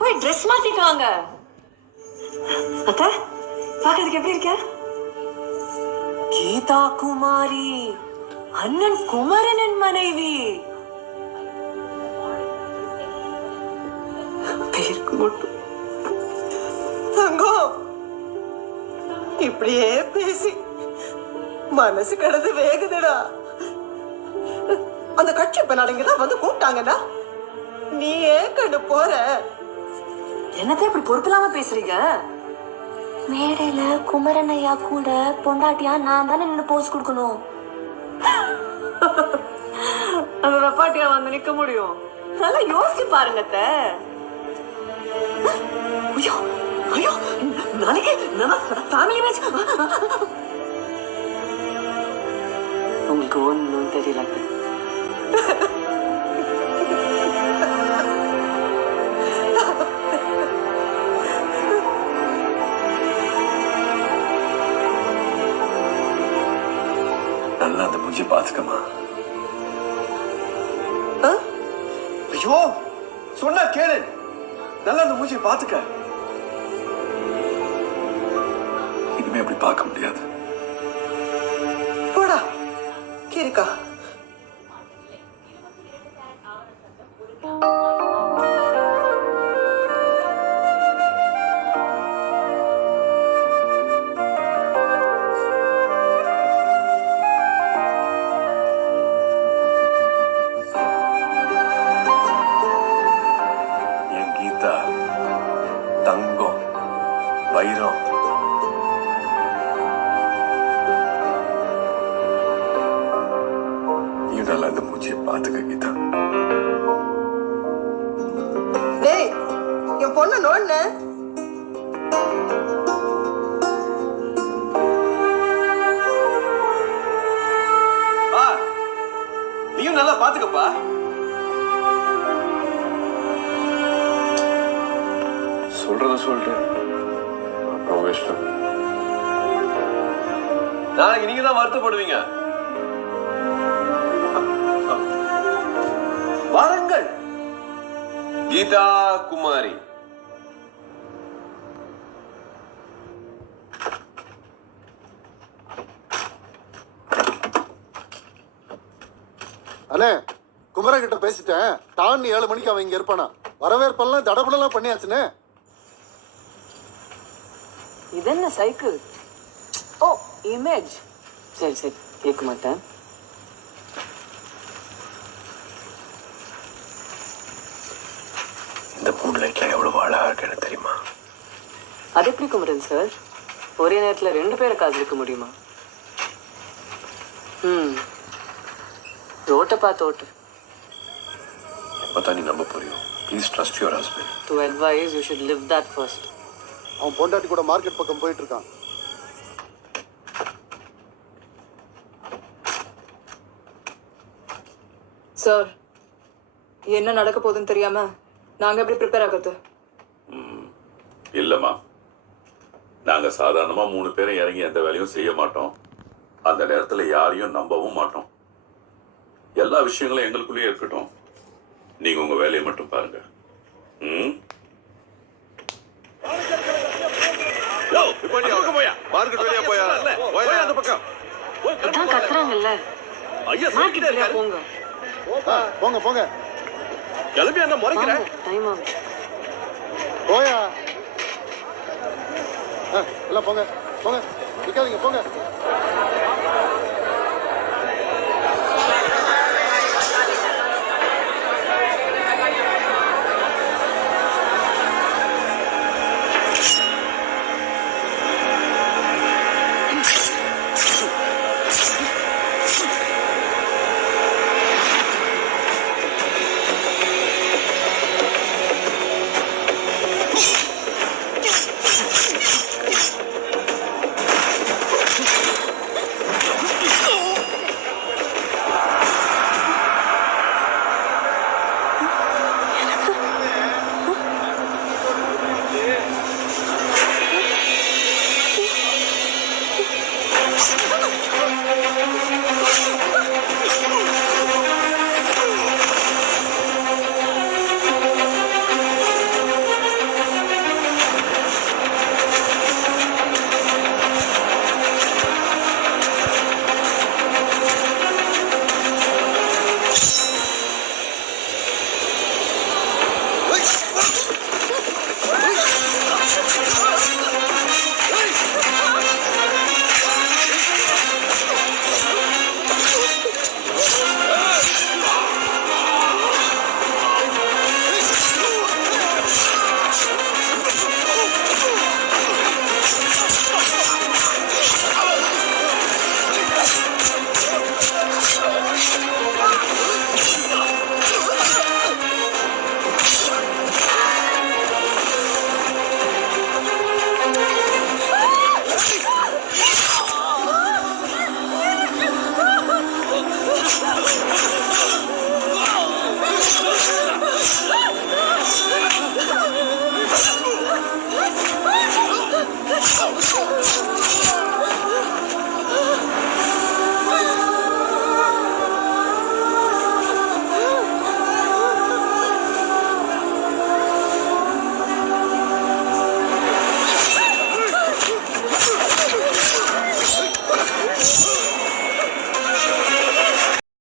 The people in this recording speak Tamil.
போய் ட்ரெஸ் மாத்திட்டு வாங்க. அத்தை பாக்கிறதுக்கு எப்படி இருக்க? கீதா குமாரி, அண்ணன் குமரனின் மனைவி. பேருக்கு மட்டும் தங்கம் இப்படியே பேசி மனசு கடந்து வேகுதுடா. அந்த கட்சி பெண்ணாடிங்கதான் வந்து கூப்பிட்டாங்கன்னா நீ ஏன் கண்டு போற? என்னத்த இப்படி பொறுப்பில்லாம பேசுறீங்க? மேடையில குமரன் ஐயா கூட பொண்டாட்டியா நான் தானே நின்று போஸ் கொடுக்கணும். அந்த வெப்பாட்டியா வந்து நிக்க முடியும்? நல்லா யோசிச்சு பாருங்க அத்தை. ஐயோ ஐயோ, நாளைக்கு நம்ம ஃபேமிலி மேட்ச். உங்களுக்கு ஒன்றும் தெரியல. நல்லா அந்த மூஞ்சி பாத்துக்கமா. ஐயோ சொன்னா கேளு, நல்லா அந்த மூஞ்சியை பாத்துக்க. இனிமே அப்படி பார்க்க முடியாது. போடா கிரிக்கா. என் கீதா தங்கம் வைரம். நீ நல்லா அந்த மூஞ்சியை பாத்துக்க கீதா. டேய் என் பொண்ணு நோண்ணு. நீயும் நல்லா பாத்துக்கப்பா. சொல்றத சொல்லிட்டு அப்புறம் இஷ்டம். நாளைக்கு நீங்க தான் வருத்தப்படுவீங்க. வாருங்கள் கீதா குமாரி. அண்ணே குமரன் கிட்ட பேசிட்டேன். டான் 7 மணிக்கு அவன் இங்க இருப்பானா. வரவேற்பெல்லாம் தடபுடலாம் பண்ணியாச்சுன்னு. இது என்ன சைக்கிள்? ஓ இமேஜ். சரி சரி கேட்க மாட்டேன். இந்த மூணு லைட்ல எவ்வளவு அழகா இருக்குன்னு தெரியுமா? அது எப்படி குமரன் சார் ஒரே நேரத்துல 2 பேரை காதலிக்க முடியுமா? ரோட்டை பார்த்து ஓட்டு. எப்பதான் நீ நம்ப புரியும்? Please trust your husband. To advice you should live that first. அவன் பொண்டாட்டி கூட மார்க்கெட் பக்கம் போயிட்டு இருக்கான். சார் என்ன நடக்க போகுதுன்னு தெரியாம நாங்க எப்படி ப்ரிப்பேர் ஆகுது? இல்லம்மா, நாங்க சாதாரணமா 3 பேரும் இறங்கி எந்த வேலையும் செய்ய மாட்டோம். அந்த நேரத்துல யாரையும் நம்பவும் மாட்டோம். எல்லா விஷயங்களும் எங்களுக்குள்ளேயே இருக்கட்டும். நீங்க உங்க வேலையை மட்டும் பாருங்க. அதான் கத்துறாங்கல்ல. மார்க்கெட்ல போங்க. போங்க போங்க. கிளம்பி என்ன முறைக்கிறேன்? டைம் ஆகும். போயா. எல்லாம் போங்க போங்க. நிக்காதீங்க போங்க. ஏய்,